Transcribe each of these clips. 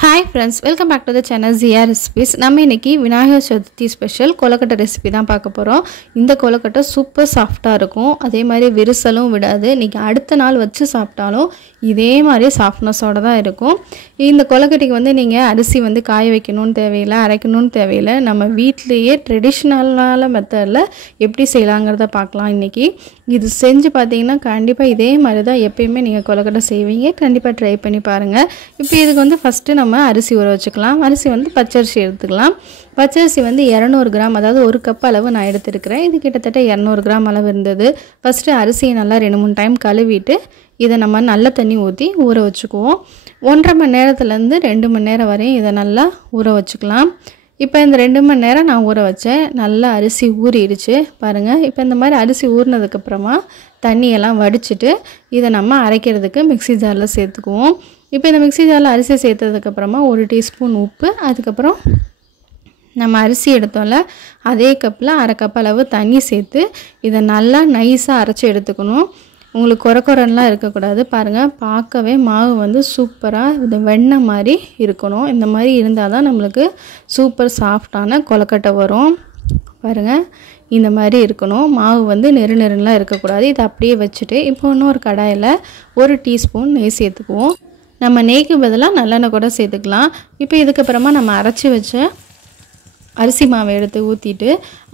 Hi friends, welcome back to the channel Zyar Recipes. நம்ம இன்னைக்கு Vinayagar Chaturthi special kozhukattai recipe தான் பார்க்க போறோம். இந்த கொலக்கட்டை சூப்பர் சாஃப்ட்டா இருக்கும். அதே மாதிரி விரிசலும் விடாது. நீங்க அடுத்த நாள் வச்சு சாப்பிட்டாலும் இதே மாதிரி சாஃப்ட்னஸோட தான் இருக்கும். இந்த கொலக்கட்டைக்கு வந்து நீங்க அரிசி வந்து காய வைக்கணும்னு தேவையில்லை, அரைக்கணும்னு தேவையில்லை. நம்ம வீட்லயே ட்ரெடிஷனலான மெத்தட்ல எப்படி செய்யலாம்ங்கறத பார்க்கலாம் இன்னைக்கு. இது செஞ்சு பாத்தீங்கன்னா கண்டிப்பா இதே மாதிரி தான் எப்பவுமே நீங்க கொலக்கட்டை செய்வீங்க. கண்டிப்பா ட்ரை பண்ணி பாருங்க. இப்போ இதுக்கு வந்து ஃபர்ஸ்ட் நம்ம அரிசி ஊற வச்சுக்கலாம். அரிசி வந்து பச்சரிசி எடுத்துக்கலாம். பச்சரிசி வந்து 200 கிராம், அதாவது 1 கப் அளவு நான் எடுத்துக்கிறேன். இது கிட்டத்தட்ட 200 கிராம் அளவு இருந்தது. ஃபர்ஸ்ட் அரிசியை நல்லா 2-3 டைம் கழுவிட்டு இதை நம்ம நல்ல தண்ணி ஊற்றி ஊற வச்சுக்குவோம். 1.5 மணி நேரத்துலேருந்து 2 மணி நேரம் வரையும் இதை நல்லா ஊற வச்சுக்கலாம். இப்போ இந்த 2 மணி நேரம் நான் ஊற வச்சேன். நல்லா அரிசி ஊறிடுச்சு பாருங்கள். இப்போ இந்த மாதிரி அரிசி ஊறினதுக்கப்புறமா தண்ணியெல்லாம் வடிச்சிட்டு இதை நம்ம அரைக்கிறதுக்கு மிக்ஸி ஜாரில் சேர்த்துக்குவோம். இப்போ இந்த மிக்ஸி ஜாரில் அரிசி சேர்த்ததுக்கப்புறமா 1 டீஸ்பூன் உப்பு, அதுக்கப்புறம் நம்ம அரிசி எடுத்தோம்ல அதே கப்பில் 1/2 கப் அளவு தண்ணி சேர்த்து இதை நல்லா நைஸாக அரைச்சி எடுத்துக்கணும். உங்களுக்கு கொரக்கொரன்லாம் இருக்கக்கூடாது. பாருங்கள், பார்க்கவே மாவு வந்து சூப்பராக இது வெண்ணெய் மாதிரி இருக்கணும். இந்த மாதிரி இருந்தால் தான் நம்மளுக்கு சூப்பர் சாஃப்டான கொலக்கட்டை வரும். பாருங்கள், இந்த மாதிரி இருக்கணும். மாவு வந்து நெருநெருலாம் இருக்கக்கூடாது. இதை அப்படியே வச்சுட்டு இப்போ இன்னொரு கடாயில் 1 டீஸ்பூன் நெய் சேர்த்துக்குவோம். நம்ம நெய்க்கு பதிலாக நல்லெண்ணெய் கூட சேர்த்துக்கலாம். இப்போ இதுக்கப்புறமா நம்ம அரைச்சி வச்ச அரிசி மாவை எடுத்து ஊற்றிட்டு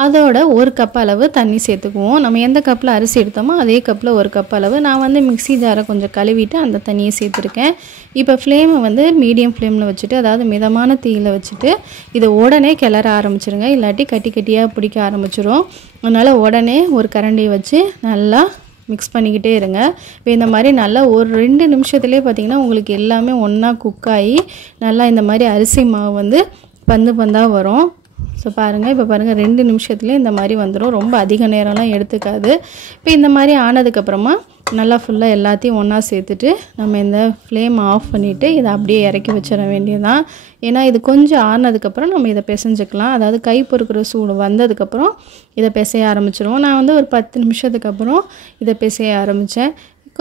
அதோட 1 கப் அளவு தண்ணி சேர்த்துக்குவோம். நம்ம எந்த கப்பில் அரிசி எடுத்தோமோ அதே கப்பில் 1 கப் அளவு. நான் வந்து மிக்ஸி ஜாரை கொஞ்சம் கழுவிட்டு அந்த தண்ணியை சேர்த்துருக்கேன். இப்போ ஃப்ளேமை வந்து மீடியம் ஃப்ளேமில் வச்சுட்டு, அதாவது மிதமான தீயில் வச்சுட்டு இதை உடனே கிளற ஆரம்பிச்சிருங்க. இல்லாட்டி கட்டி கட்டியாக பிடிக்க ஆரம்பிச்சிடும். அதனால் உடனே ஒரு கரண்டியை வச்சு நல்லா மிக்ஸ் பண்ணிக்கிட்டே இருங்க. இப்போ இந்த மாதிரி நல்லா ஒரு 2 நிமிஷத்துலேயே பார்த்திங்கன்னா உங்களுக்கு எல்லாமே ஒன்றா குக் ஆகி நல்லா இந்த மாதிரி அரிசி மாவு வந்து பந்து பந்தாக வரும். ஸோ பாருங்கள், இப்போ பாருங்கள் 2 நிமிஷத்துலேயே இந்த மாதிரி வந்துடும். ரொம்ப அதிக நேரம்லாம் எடுத்துக்காது. இப்போ இந்த மாதிரி ஆனதுக்கப்புறமா நல்லா ஃபுல்லாக எல்லாத்தையும் ஒன்றா சேர்த்துட்டு நம்ம இந்த ஃப்ளேம் ஆஃப் பண்ணிவிட்டு இதை அப்படியே இறக்கி வச்சிட வேண்டியதுதான். ஏன்னா இது கொஞ்சம் ஆறினதுக்கப்புறம் நம்ம இதை பிசைஞ்சிக்கலாம். அதாவது கை பொறுக்கிற சூடு வந்ததுக்கப்புறம் இதை பிசைய ஆரம்பிச்சிடுவோம். நான் வந்து ஒரு 10 நிமிஷத்துக்கு அப்புறம் இதை பிசைய ஆரம்பித்தேன்.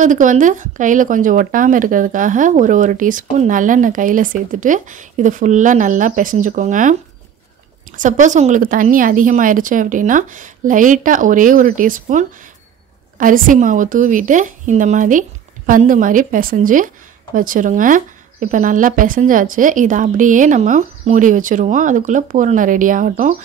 அதுக்கு வந்து கையில் கொஞ்சம் ஒட்டாமல் இருக்கிறதுக்காக ஒரு டீஸ்பூன் நல்லெண்ணெய் கையில் சேர்த்துட்டு இதை ஃபுல்லாக நல்லா பிசைஞ்சுக்கோங்க. சப்போஸ் உங்களுக்கு தண்ணி அதிகமாகிடுச்சு அப்படின்னா லைட்டாக ஒரே 1 டீஸ்பூன் அரிசி மாவு தூவிட்டு இந்த மாதிரி பந்து மாதிரி பிசைஞ்சு வச்சுருங்க. இப்போ நல்லா பிசைஞ்சாச்சு. இதை அப்படியே நம்ம மூடி வச்சுருவோம். அதுக்குள்ளே பூரணம் ரெடி ஆகட்டும்.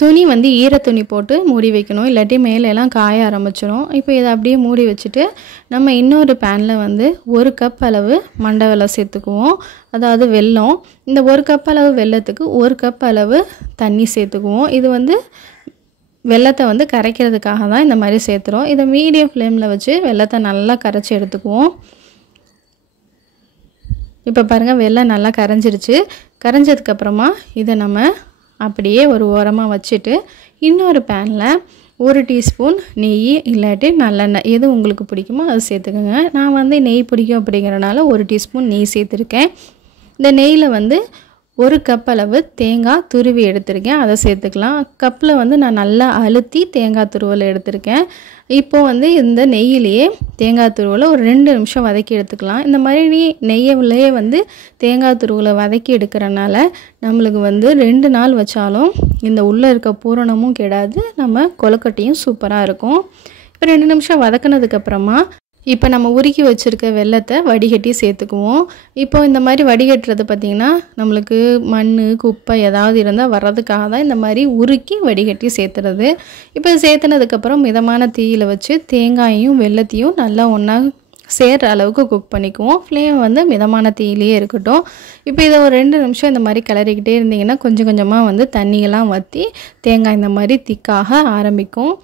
துணி வந்து ஈர துணி போட்டு மூடி வைக்கணும், இல்லாட்டி மேலெல்லாம் காய ஆரம்பிச்சிடும். இப்போ இதை அப்படியே மூடி வச்சுட்டு நம்ம இன்னொரு பேனில் வந்து 1 கப் அளவு மண்டை வெல்லம் சேர்த்துக்குவோம். அதாவது வெல்லம். இந்த 1 கப் அளவு வெல்லத்துக்கு 1 கப் அளவு தண்ணி சேர்த்துக்குவோம். இது வந்து வெல்லத்தை வந்து கரைக்கிறதுக்காக தான் இந்த மாதிரி சேர்த்துறோம். இதை மீடியம் ஃப்ளேமில் வச்சு வெல்லத்தை நல்லா கரைச்சி எடுத்துக்குவோம். இப்போ பாருங்கள், வெல்லம் நல்லா கரைஞ்சிருச்சு. கரைஞ்சதுக்கப்புறமா இதை நம்ம அப்படியே ஒரு ஓரமாக வச்சுட்டு இன்னொரு பேனில் 1 டீஸ்பூன் நெய் இல்லாட்டி நல்லெண்ணெய் எது உங்களுக்கு பிடிக்குமோ அது சேர்த்துக்கோங்க. நான் வந்து நெய் பிடிக்கும் அப்படிங்கிறனால 1 டீஸ்பூன் நெய் சேர்த்துருக்கேன். இந்த நெய்யில் வந்து 1 கப் அளவு தேங்காய் துருவி எடுத்திருக்கேன், அதை சேர்த்துக்கலாம். கப்பில் வந்து நான் நல்லா அழுத்தி தேங்காய் துருவலை எடுத்திருக்கேன். இப்போது வந்து இந்த நெய்யிலேயே தேங்காய் துருவலை ஒரு 2 நிமிஷம் வதக்கி எடுத்துக்கலாம். இந்த மாதிரி நெய்யிலேயே வந்து தேங்காய் துருவலை வதக்கி எடுக்கிறனால நம்மளுக்கு வந்து 2 நாள் வச்சாலும் இந்த உள்ளே இருக்க பூரணமும் கெடாது, நம்ம கொலக்கட்டையும் சூப்பராக இருக்கும். இப்போ 2 நிமிஷம் வதக்கினதுக்கப்புறமா இப்போ நம்ம உருக்கி வச்சுருக்க வெல்லத்தை வடிகட்டி சேர்த்துக்குவோம். இப்போ இந்த மாதிரி வடிகட்டுறது பார்த்திங்கன்னா நம்மளுக்கு மண் குப்பை ஏதாவது இருந்தால் வர்றதுக்காக தான் இந்த மாதிரி உருக்கி வடிகட்டி சேர்த்துறது. இப்போ சேர்த்துனதுக்கப்புறம் மிதமான தீயில் வச்சு தேங்காயையும் வெல்லத்தையும் நல்லா ஒன்றா சேர்கிற அளவுக்கு குக் பண்ணிக்குவோம். ஃப்ளேம் வந்து மிதமான தீயிலேயே இருக்கட்டும். இப்போ இதை ஒரு 2 நிமிஷம் இந்த மாதிரி கிளறிக்கிட்டே இருந்தீங்கன்னா கொஞ்சம் கொஞ்சமாக வந்து தண்ணியெல்லாம் வற்றி தேங்காய் இந்த மாதிரி திக்காக ஆரம்பிக்கும்.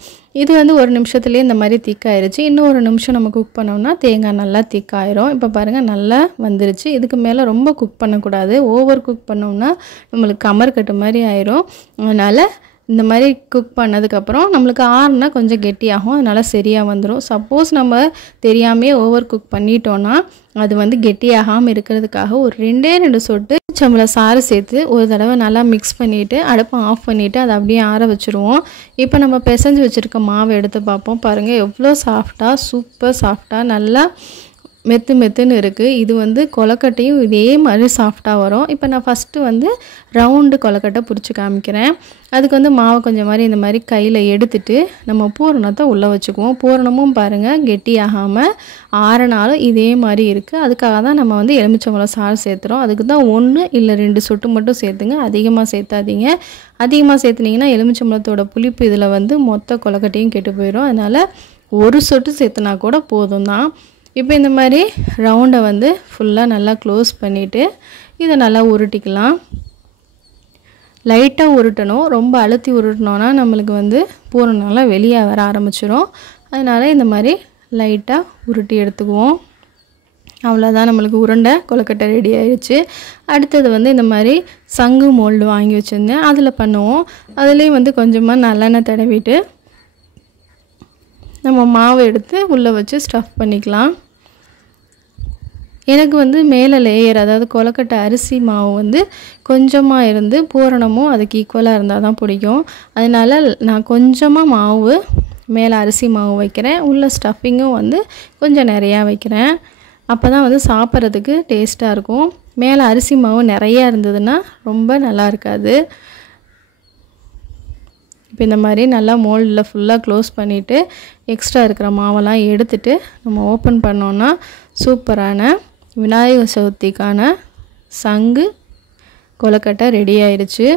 இது வந்து 1 நிமிஷத்துலேயே இந்த மாதிரி திக்காயிருச்சு. இன்னும் 1 நிமிஷம் நம்ம குக் பண்ணோம்னா தேங்காய் நல்லா திக்காயிரும். இப்போ பாருங்கள், நல்லா வந்துருச்சு. இதுக்கு மேலே ரொம்ப குக் பண்ணக்கூடாது. ஓவர் குக் பண்ணோம்னா நம்மளுக்கு கமர்கட்டு மாதிரி ஆயிரும். அதனால் இந்த மாதிரி குக் பண்ணதுக்கப்புறம் நம்மளுக்கு ஆறுனா கொஞ்சம் கெட்டியாகும். அதனால் சரியாக வந்துடும். சப்போஸ் நம்ம தெரியாமையே ஓவர் குக் பண்ணிட்டோன்னா அது வந்து கெட்டியாகாமல் இருக்கிறதுக்காக ஒரு 2 சொட்டு சம்பளம் சாறு சேர்த்து ஒரு தடவை நல்லா மிக்ஸ் பண்ணிவிட்டு அடுப்பை ஆஃப் பண்ணிவிட்டு அதை அப்படியே ஆற வச்சுருவோம். இப்போ நம்ம பிசைஞ்சு வச்சுருக்க மாவை எடுத்து பார்ப்போம். பாருங்கள் எவ்வளோ சாஃப்டாக, சூப்பர் சாஃப்டாக நல்லா மெத்து மெத்துன்னு இருக்குது. இது வந்து கொலக்கட்டையும் இதே மாதிரி சாஃப்டாக வரும். இப்போ நான் ஃபஸ்ட்டு வந்து ரவுண்டு கொலக்கட்டை பிடிச்சி காமிக்கிறேன். அதுக்கு வந்து மாவை கொஞ்சம் மாதிரி இந்த மாதிரி கையில் எடுத்துட்டு நம்ம பூரணத்தை உள்ளே வச்சுக்குவோம். பூரணமும் பாருங்கள் கெட்டியாகாமல் ஆறனாலும் இதே மாதிரி இருக்குது. அதுக்காக தான் நம்ம வந்து எலுமிச்சம்பழம் சாறு சேர்த்துறோம். அதுக்கு தான் 1 இல்லை 2 சொட்டு மட்டும் சேர்த்துங்க, அதிகமாக சேர்த்தாதீங்க. அதிகமாக சேர்த்துனீங்கன்னா எலுமிச்சம்பழத்தோட புளிப்பு இதில் வந்து மொத்த கொலக்கட்டையும் கெட்டு போயிடும். அதனால் 1 சொட்டு சேர்த்துனா கூட போதும் தான். இப்போ இந்த மாதிரி ரவுண்டை வந்து ஃபுல்லாக நல்லா க்ளோஸ் பண்ணிவிட்டு இதை நல்லா உருட்டிக்கலாம். லைட்டாக உருட்டணும், ரொம்ப அழுத்தி உருட்டினோன்னா நம்மளுக்கு வந்து பூரணம்லாம் வெளியே வர ஆரம்பிச்சிடும். அதனால் இந்த மாதிரி லைட்டாக உருட்டி எடுத்துக்குவோம். அவ்வளோதான், நம்மளுக்கு உருண்டை கொலக்கட்டை ரெடி ஆயிடுச்சு. அடுத்தது வந்து இந்த மாதிரி சங்கு மோல்டு வாங்கி வச்சுருந்தேன், அதில் பண்ணுவோம். அதுலேயும் வந்து கொஞ்சமாக நல்லெண்ணெய் தடவிட்டு நம்ம மாவை எடுத்து உள்ளே வச்சு ஸ்டஃப் பண்ணிக்கலாம். எனக்கு வந்து மேலே லேயர், அதாவது கொலக்கட்டை அரிசி மாவு வந்து கொஞ்சமாக இருந்து பூரணமும் அதுக்கு ஈக்குவலாக இருந்தால் தான் பிடிக்கும். அதனால் நான் கொஞ்சமாக மாவு மேலே அரிசி மாவு வைக்கிறேன். உள்ள ஸ்டஃபிங்கும் வந்து கொஞ்சம் நிறையா வைக்கிறேன். அப்போ தான் வந்து சாப்பிட்றதுக்கு டேஸ்ட்டாக இருக்கும். மேலே அரிசி மாவு நிறையா இருந்ததுன்னா ரொம்ப நல்லா இருக்காது. இப்போ இந்த மாதிரி நல்லா மோல்டில் ஃபுல்லாக க்ளோஸ் பண்ணிவிட்டு எக்ஸ்ட்ரா இருக்கிற மாவெல்லாம் எடுத்துகிட்டு நம்ம ஓப்பன் பண்ணோன்னா சூப்பரான விநாயகர் சதுர்த்திக்கான சங்கு கொலக்கட்டை ரெடி ஆயிடுச்சு.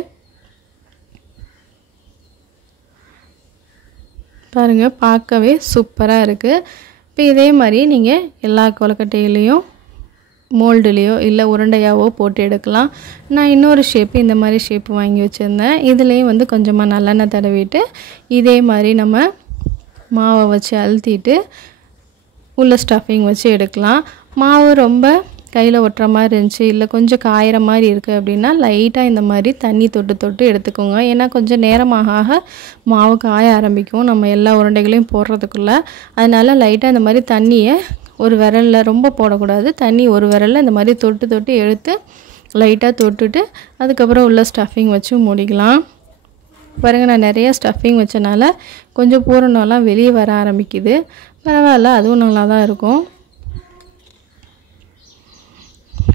பாருங்கள், பார்க்கவே சூப்பராக இருக்குது. இப்போ இதே மாதிரி நீங்கள் எல்லா கொலக்கட்டையிலையும் மோல்டுலேயோ இல்லை உருண்டையாவோ போட்டு எடுக்கலாம். நான் இன்னொரு ஷேப்பு இந்த மாதிரி ஷேப்பு வாங்கி வச்சுருந்தேன். இதுலேயும் வந்து கொஞ்சமாக நல்லெண்ணெய் தடவிட்டு இதே மாதிரி நம்ம மாவை வச்சு அழுத்திட்டு உள்ள ஸ்டஃபிங் வச்சு எடுக்கலாம். மாவு ரொம்ப கையில் ஒட்டுற மாதிரி இருந்துச்சு, இல்லை கொஞ்சம் காயிற மாதிரி இருக்குது அப்படின்னா லைட்டாக இந்த மாதிரி தண்ணி தொட்டு தொட்டு எடுத்துக்கோங்க. ஏன்னா கொஞ்சம் நேரமாக மாவு காய ஆரம்பிக்கும் நம்ம எல்லா உருண்டைகளையும் போடுறதுக்குள்ளே. அதனால் லைட்டாக இந்த மாதிரி தண்ணியை ஒரு விரலில், ரொம்ப போடக்கூடாது, தண்ணி ஒரு விரலில் இந்த மாதிரி தொட்டு தொட்டு எடுத்து லைட்டாக தொட்டுட்டு அதுக்கப்புறம் உள்ள ஸ்டஃபிங் வச்சு மூடிக்கலாம். பாருங்கள், நான் நிறைய ஸ்டஃபிங் வச்சனால கொஞ்சம் பூரணம்லாம் வெளியே வர ஆரம்பிக்குது. பரவாயில்ல, அதுவும் நல்லா தான் இருக்கும்.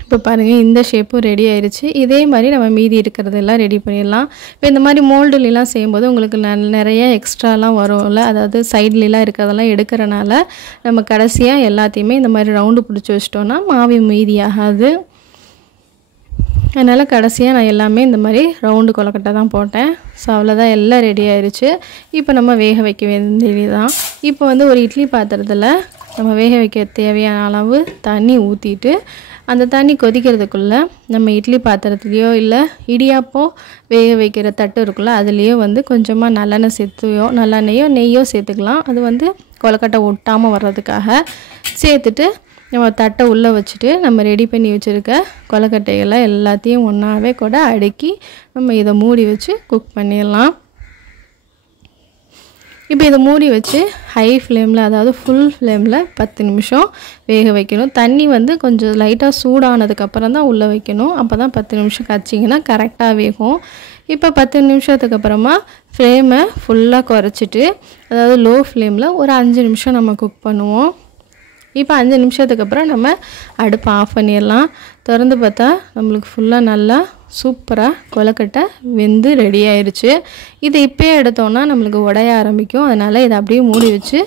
இப்போ பாருங்கள், இந்த ஷேப்பும் ரெடி ஆயிடுச்சு. இதே மாதிரி நம்ம மீதி இருக்கிறதெல்லாம் ரெடி பண்ணிடலாம். இப்போ இந்த மாதிரி மோல்டுலாம் செய்யும்போது உங்களுக்கு நிறைய எக்ஸ்ட்ராலாம் வரும்ல, அதாவது சைட்லாம் இருக்கிறதெல்லாம் எடுக்கிறனால நம்ம கடைசியாக எல்லாத்தையுமே இந்த மாதிரி ரவுண்டு பிடிச்சி வச்சிட்டோன்னா மாவு மீதியாகாது. அதனால் கடைசியாக நான் எல்லாமே இந்த மாதிரி ரவுண்டு கொலக்கட்டை தான் போட்டேன். ஸோ அவ்வளோதான், எல்லாம் ரெடி ஆயிடுச்சு. இப்போ நம்ம வேக வைக்க வேண்டியதுதான். இப்போ வந்து ஒரு இட்லி பாத்திரத்தில் நம்ம வேக வைக்க தேவையான அளவு தண்ணி ஊற்றிட்டு அந்த தண்ணி கொதிக்கிறதுக்குள்ளே நம்ம இட்லி பாத்திரத்துலேயோ இல்லை இடியாப்போ வேக வைக்கிற தட்டு இருக்குல்ல, அதுலேயோ வந்து கொஞ்சமாக நல்லெண்ணெயோ நெய்யோ சேர்த்துக்கலாம். அது வந்து கொலக்கட்டை ஒட்டாமல் வர்றதுக்காக சேர்த்துட்டு நம்ம தட்டை உள்ளே வச்சுட்டு நம்ம ரெடி பண்ணி வச்சுருக்க கொலக்கட்டைகளை எல்லாத்தையும் ஒன்றாவே கூட அடுக்கி நம்ம இதை மூடி வச்சு குக் பண்ணிடலாம். இப்போ இதை மூடி வச்சு ஹை ஃப்ளேமில், அதாவது ஃபுல் ஃப்ளேமில் 10 நிமிஷம் வேக வைக்கணும். தண்ணி வந்து கொஞ்சம் லைட்டாக சூடானதுக்கப்புறம் தான் உள்ளே வைக்கணும். அப்போ தான் 10 நிமிஷம் கச்சிங்கன்னா கரெக்டாக வேகும். இப்போ 10 நிமிஷத்துக்கு அப்புறமா ஃப்ளேமை ஃபுல்லாக குறைச்சிட்டு, அதாவது லோ ஃப்ளேமில் ஒரு 5 நிமிஷம் நம்ம குக் பண்ணுவோம். இப்போ 5 நிமிஷத்துக்கு அப்புறம் நம்ம அடுப்பை ஆஃப் பண்ணிடலாம். திறந்து பார்த்தா நம்மளுக்கு ஃபுல்லாக நல்லா சூப்பராக கொலக்கட்டை வெந்து ரெடி ஆயிடுச்சு. இதை இப்போயே எடுத்தோன்னா நம்மளுக்கு உடைய ஆரம்பிக்கும். அதனால் இதை அப்படியே மூடி வச்சு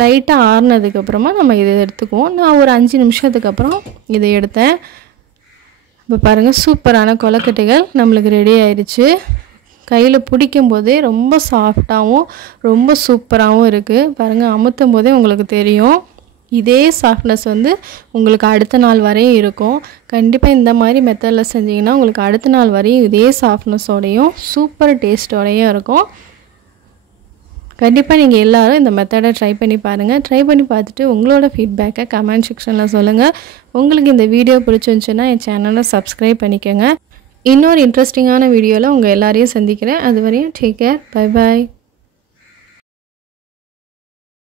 லைட்டாக ஆறுனதுக்கப்புறமா நம்ம இதை எடுத்துக்குவோம். நான் ஒரு 5 நிமிஷத்துக்கு அப்புறம் இதை எடுத்தேன். இப்போ பாருங்கள், சூப்பரான கொலக்கட்டைகள் நம்மளுக்கு ரெடி ஆயிடுச்சு. கையில் பிடிக்கும் போதே ரொம்ப சாஃப்டாகவும் ரொம்ப சூப்பராகவும் இருக்குது. பாருங்கள், அமுத்தும் போதே உங்களுக்கு தெரியும். இதே சாஃப்ட்னஸ் வந்து உங்களுக்கு அடுத்த நாள் வரையும் இருக்கும். கண்டிப்பாக இந்த மாதிரி மெத்தடில் செஞ்சிங்கன்னா உங்களுக்கு அடுத்த நாள் வரையும் இதே சாஃப்ட்னஸோடையும் சூப்பர் டேஸ்ட்டோடையும் இருக்கும். கண்டிப்பாக நீங்கள் எல்லோரும் இந்த மெத்தடை ட்ரை பண்ணி பாருங்கள். ட்ரை பண்ணி பார்த்துட்டு உங்களோட ஃபீட்பேக்கை கமெண்ட் செக்ஷனில் சொல்லுங்கள். உங்களுக்கு இந்த வீடியோ பிடிச்சிருந்துச்சுன்னா என் சேனலை சப்ஸ்கிரைப் பண்ணிக்கோங்க. இன்னொரு இன்ட்ரெஸ்டிங்கான வீடியோவில் உங்கள் எல்லாரையும் சந்திக்கிறேன். அது வரையும் டேக் கேர், பை பாய்.